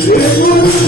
If you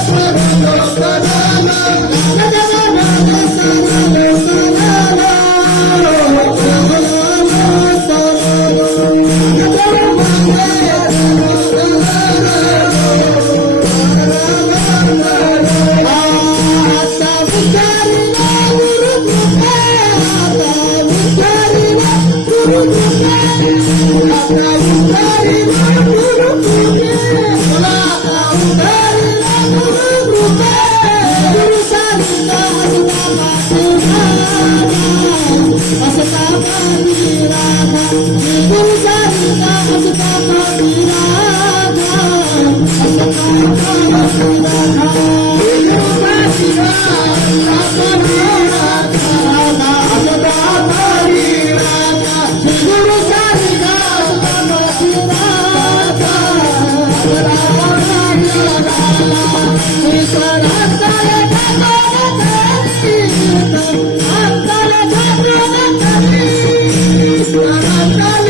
Thank.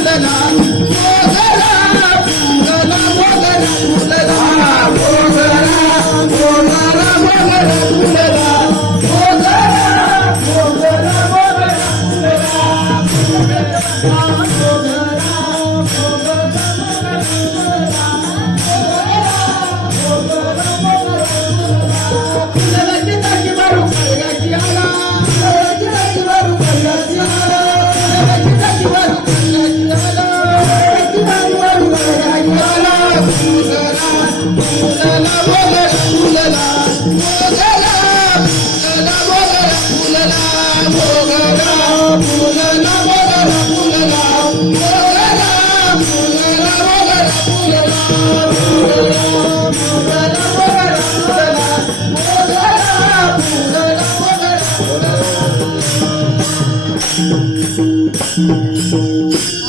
Thank you.